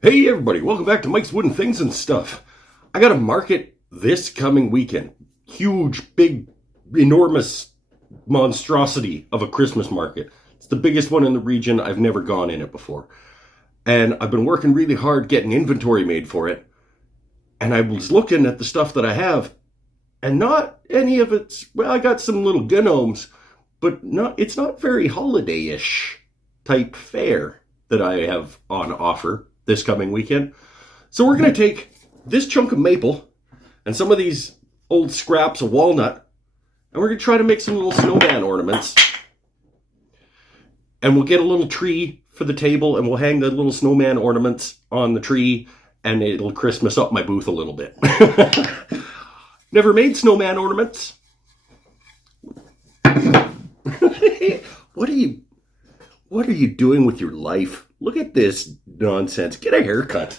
Hey everybody, welcome back to Mike's Wooden Things and Stuff. I got a market this coming weekend. Huge, big, enormous monstrosity of a Christmas market. It's the biggest one in the region. I've never gone in it before. And I've been working really hard getting inventory made for it. And I was looking at the stuff that I have, and not any of it's, well, I got some little gnomes, but it's not very holiday-ish type fare that I have on offer this coming weekend. So we're going to take this chunk of maple and some of these old scraps of walnut, and we're going to try to make some little snowman ornaments. And we'll get a little tree for the table, and we'll hang the little snowman ornaments on the tree, and it'll Christmas up my booth a little bit. Never made snowman ornaments. What are you doing with your life? Look at this nonsense. Get a haircut.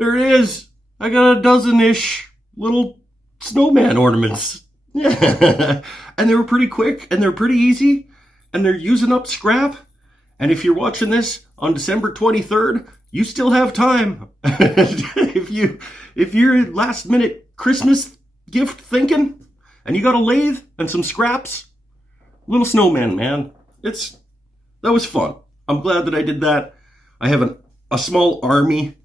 There it is. I got a dozen-ish little snowman ornaments. Yeah. And they were pretty quick, and they're pretty easy, and they're using up scrap. And if you're watching this on December 23rd, you still have time. if you're last minute Christmas gift thinking, and you got a lathe and some scraps, little snowman, man. That was fun. I'm glad that I did that. I have a small army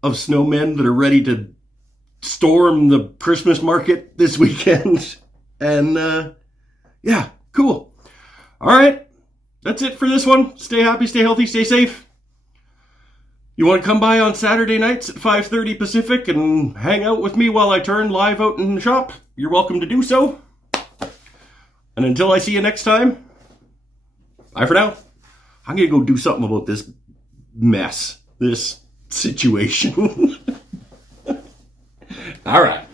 of snowmen that are ready to storm the Christmas market this weekend. And yeah, cool. All right, that's it for this one. Stay happy, stay healthy, stay safe. You want to come by on Saturday nights at 5:30 Pacific and hang out with me while I turn live out in the shop? You're welcome to do so. And until I see you next time, bye for now. I'm going to go do something about this mess, this situation. All right.